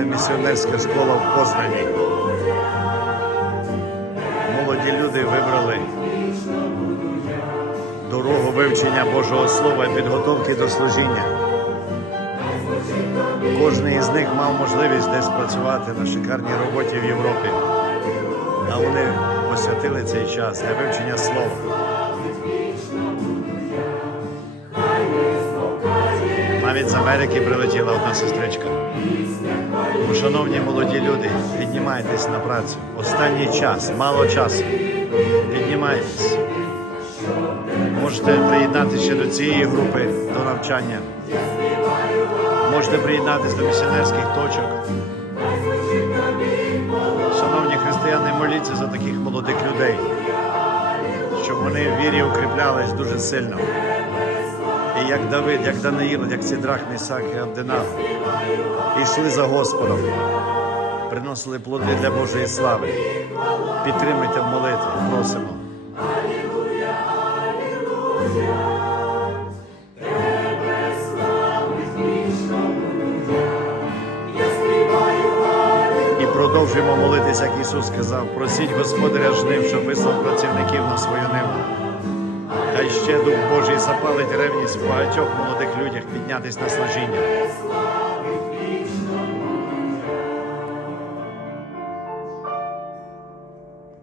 місіонерська школа в Познані. Молоді люди вибрали дорогу вивчення Божого Слова і підготовки до служіння. Кожен із них мав можливість десь працювати на шикарній роботі в Європі. А вони посвятили цей час для вивчення слова. Навіть з Америки прилетіла одна сестричка. Тому, шановні молоді люди, піднімайтесь на працю. Останній час, мало часу. Піднімайтесь. Можете приєднатися до цієї групи до навчання. Можете приєднатися до місіонерських точок. Шановні християни, моліться за таких молодих людей, щоб вони в вірі укріплялись дуже сильно. Як Давид, як Даниїл, як Сідрах, Місак і Абдинах йшли за Господом, приносили плоди для Божої слави. Підтримуйте в молитві, просимо. І продовжуємо молитися, як Ісус сказав. Просіть Господаря жнив, щоб вислав працівників на свою ниву. Хай ще Дух Божий запалить ревність в багатьох молодих людях піднятись на служіння.